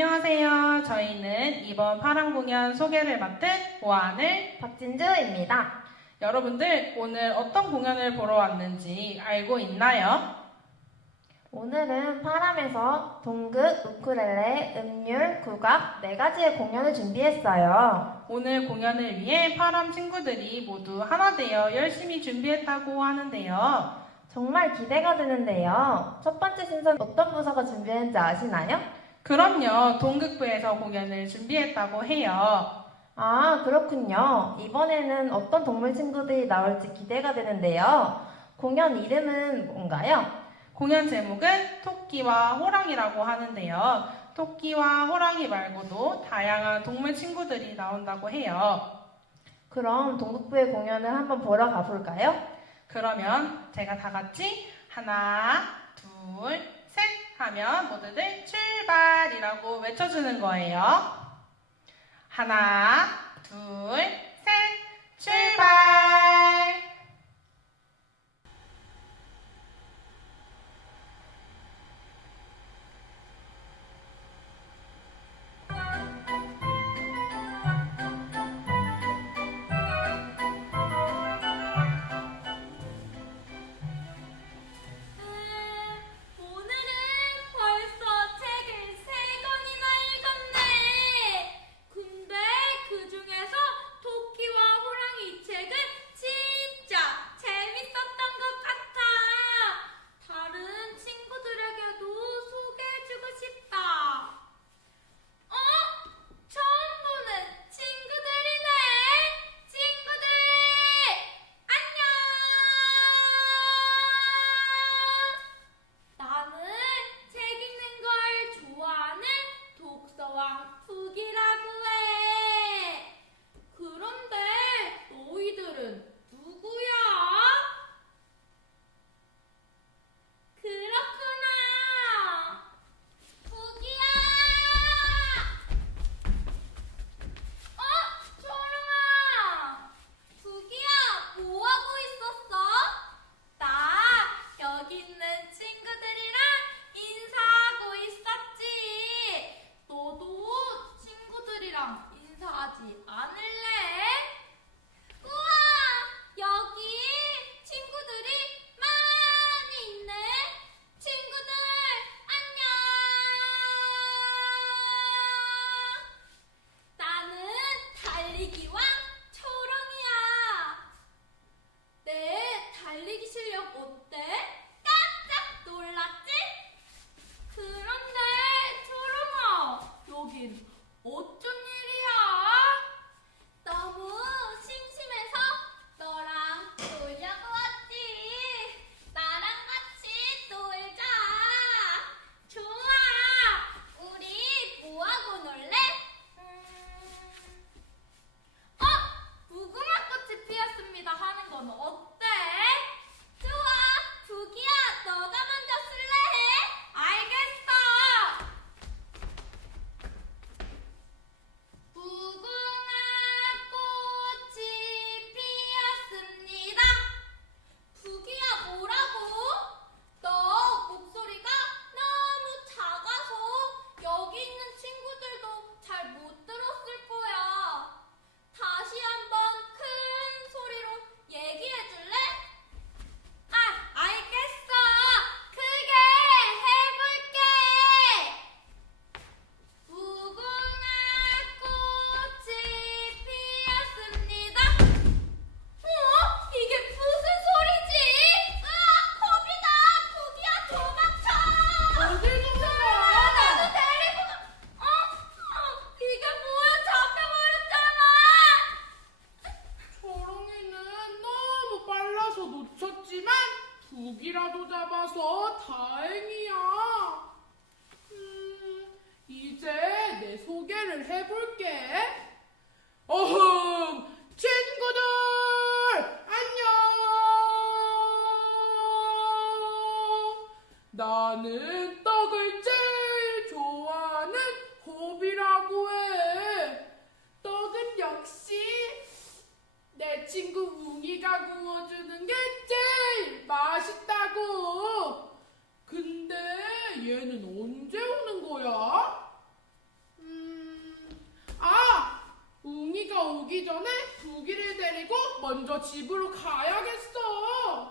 안녕하세요. 저희는 이번 파랑 공연 소개를 맡은 오하늘. 박진주입니다. 여러분들 오늘 어떤 공연을 보러 왔는지 알고 있나요? 오늘은 파람에서 동극, 우쿨렐레, 음률, 국악 네 가지의 공연을 준비했어요. 오늘 공연을 위해 파람 친구들이 모두 하나 되어 열심히 준비했다고 하는데요. 정말 기대가 되는데요. 첫 번째 순서 어떤 부서가 준비했는지 아시나요? 그럼요. 동극부에서 공연을 준비했다고 해요. 아, 그렇군요. 이번에는 어떤 동물 친구들이 나올지 기대가 되는데요. 공연 이름은 뭔가요? 공연 제목은 토끼와 호랑이라고 하는데요. 토끼와 호랑이 말고도 다양한 동물 친구들이 나온다고 해요. 그럼 동극부의 공연을 한번 보러 가볼까요? 그러면 제가 다 같이 하나, 둘, 셋 하면 모두들 출발이라고 외쳐주는 거예요. 하나, 둘, 셋, 출발! 북이라도 잡아서 다행이야. 음, 이제 내 소개를 해볼게. 어흥, 친구들 안녕. 나는 떡을 제일 좋아하는 호비라고 해. 떡은 역시 내 친구 웅이가 구워주는 게 제일 맛있다고. 근데 얘는 언제 오는 거야? 음, 아, 웅이가 오기 전에 두기를 데리고 먼저 집으로 가야겠어.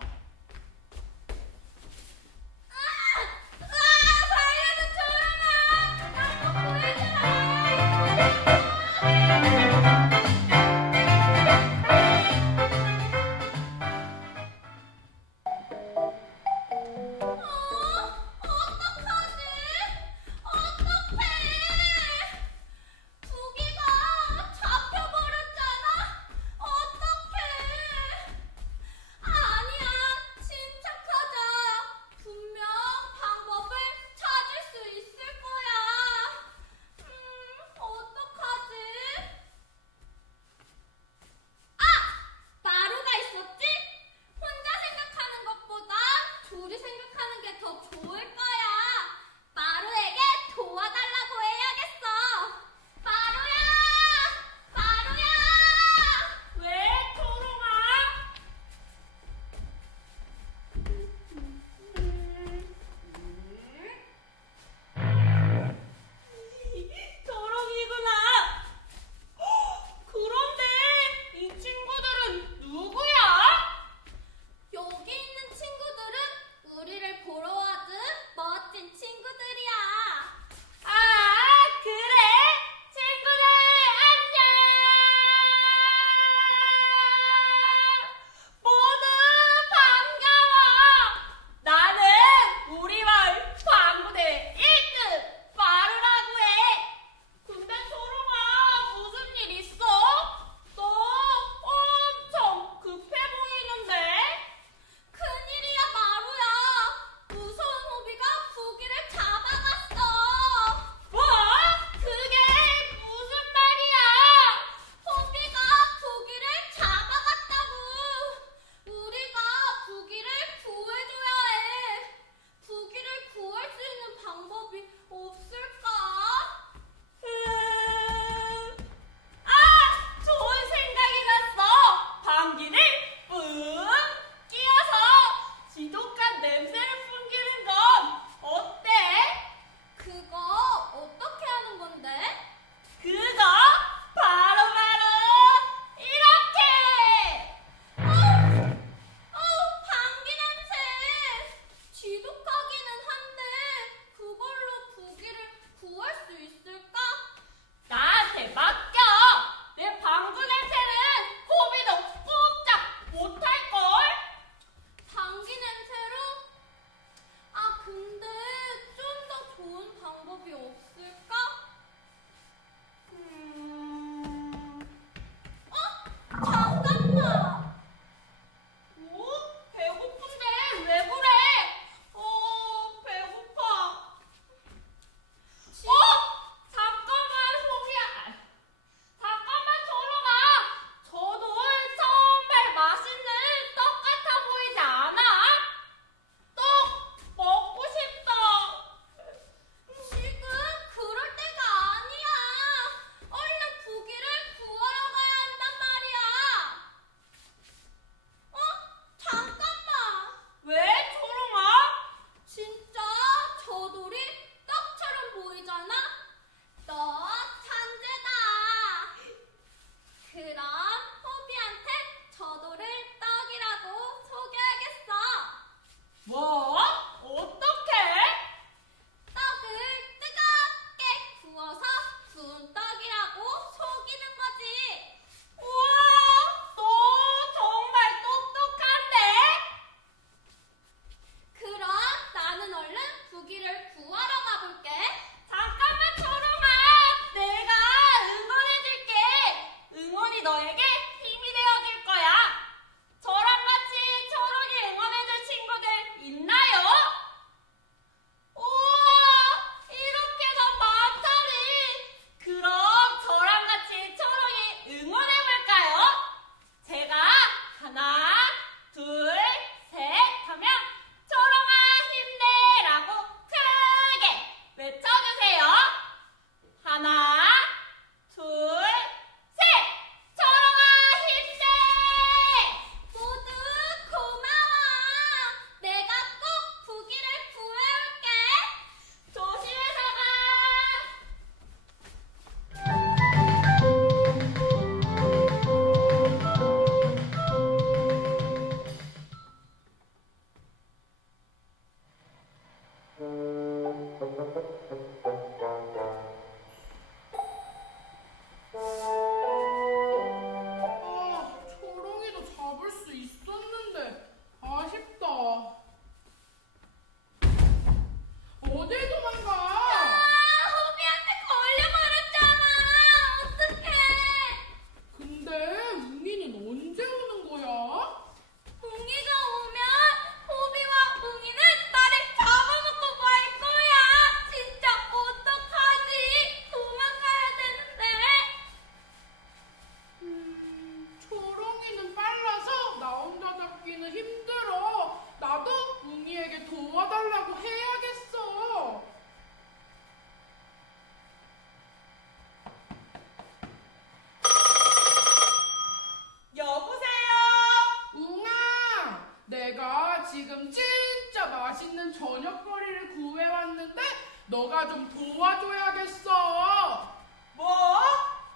내가 지금 진짜 맛있는 저녁거리를 구해왔는데 너가 좀 도와줘야겠어. 뭐?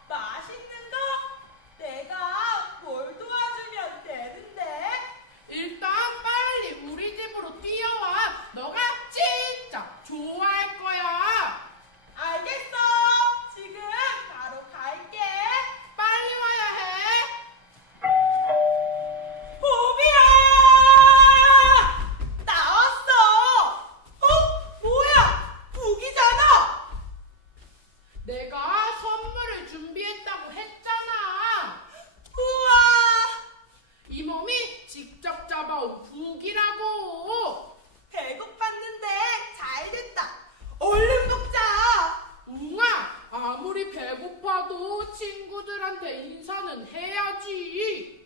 맛있는 거? 내가 뭘 도와주면 되는데? 일단 빨리 우리 집으로 뛰어와. 너가 고기라고. 배고팠는데 잘 됐다. 얼른 먹자. 웅아, 아무리 배고파도 친구들한테 인사는 해야지.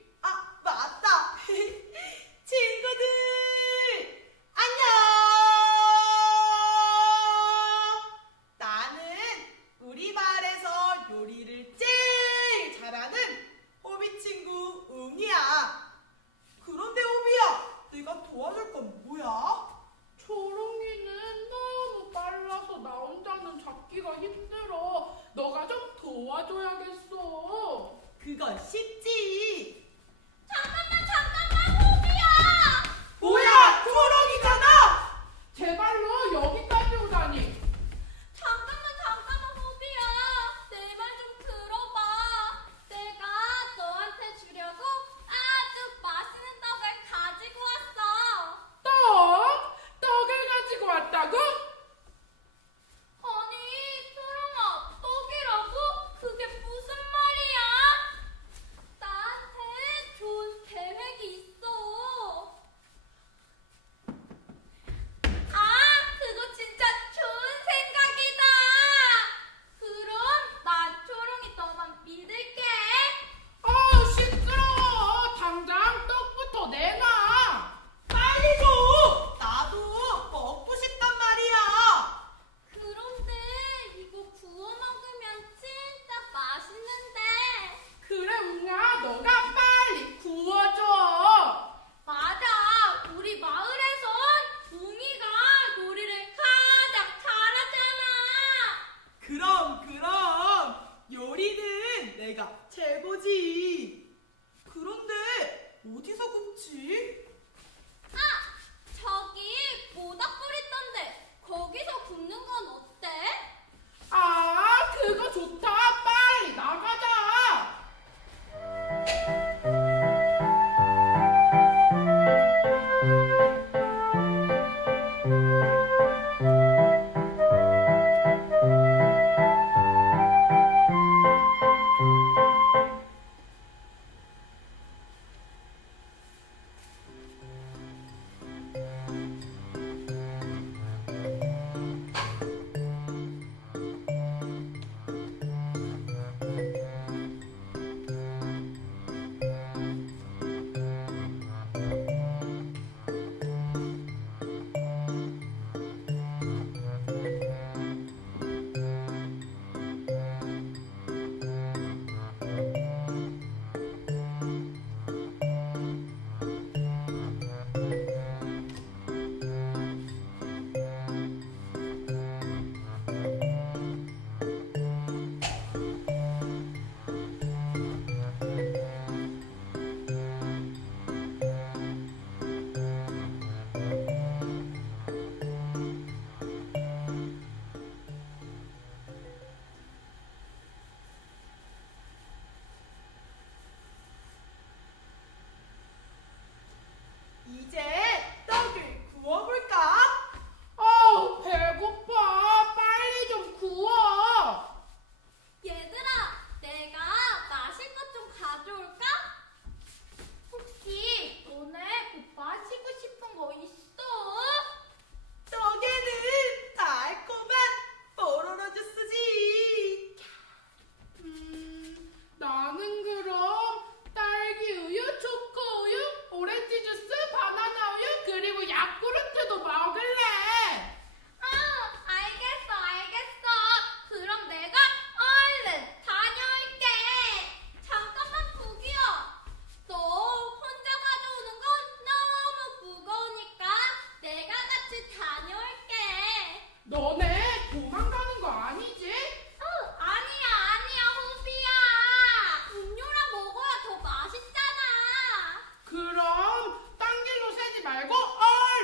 말고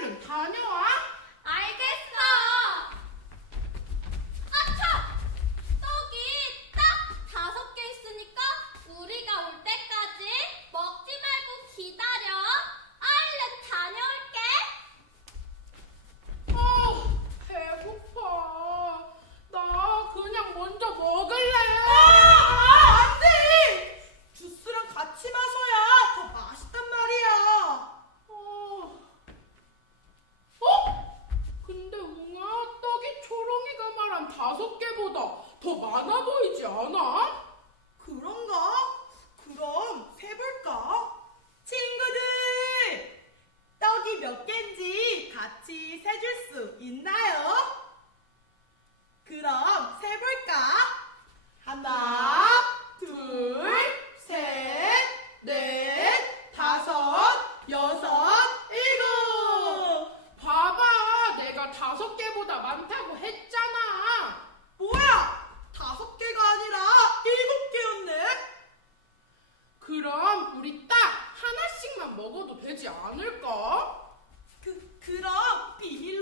얼른 다녀와. 몇 개인지 같이 세줄 수 있나요? 그럼 세볼까? 하나, 둘, 셋, 넷, 다섯, 여섯, 일곱. 봐봐, 내가 다섯 개보다 많다고 했잖아. 뭐야? 다섯 개가 아니라 일곱 개였네? 그럼 우리 딱 하나씩만 먹어도 되지 않을까? 그럼 빌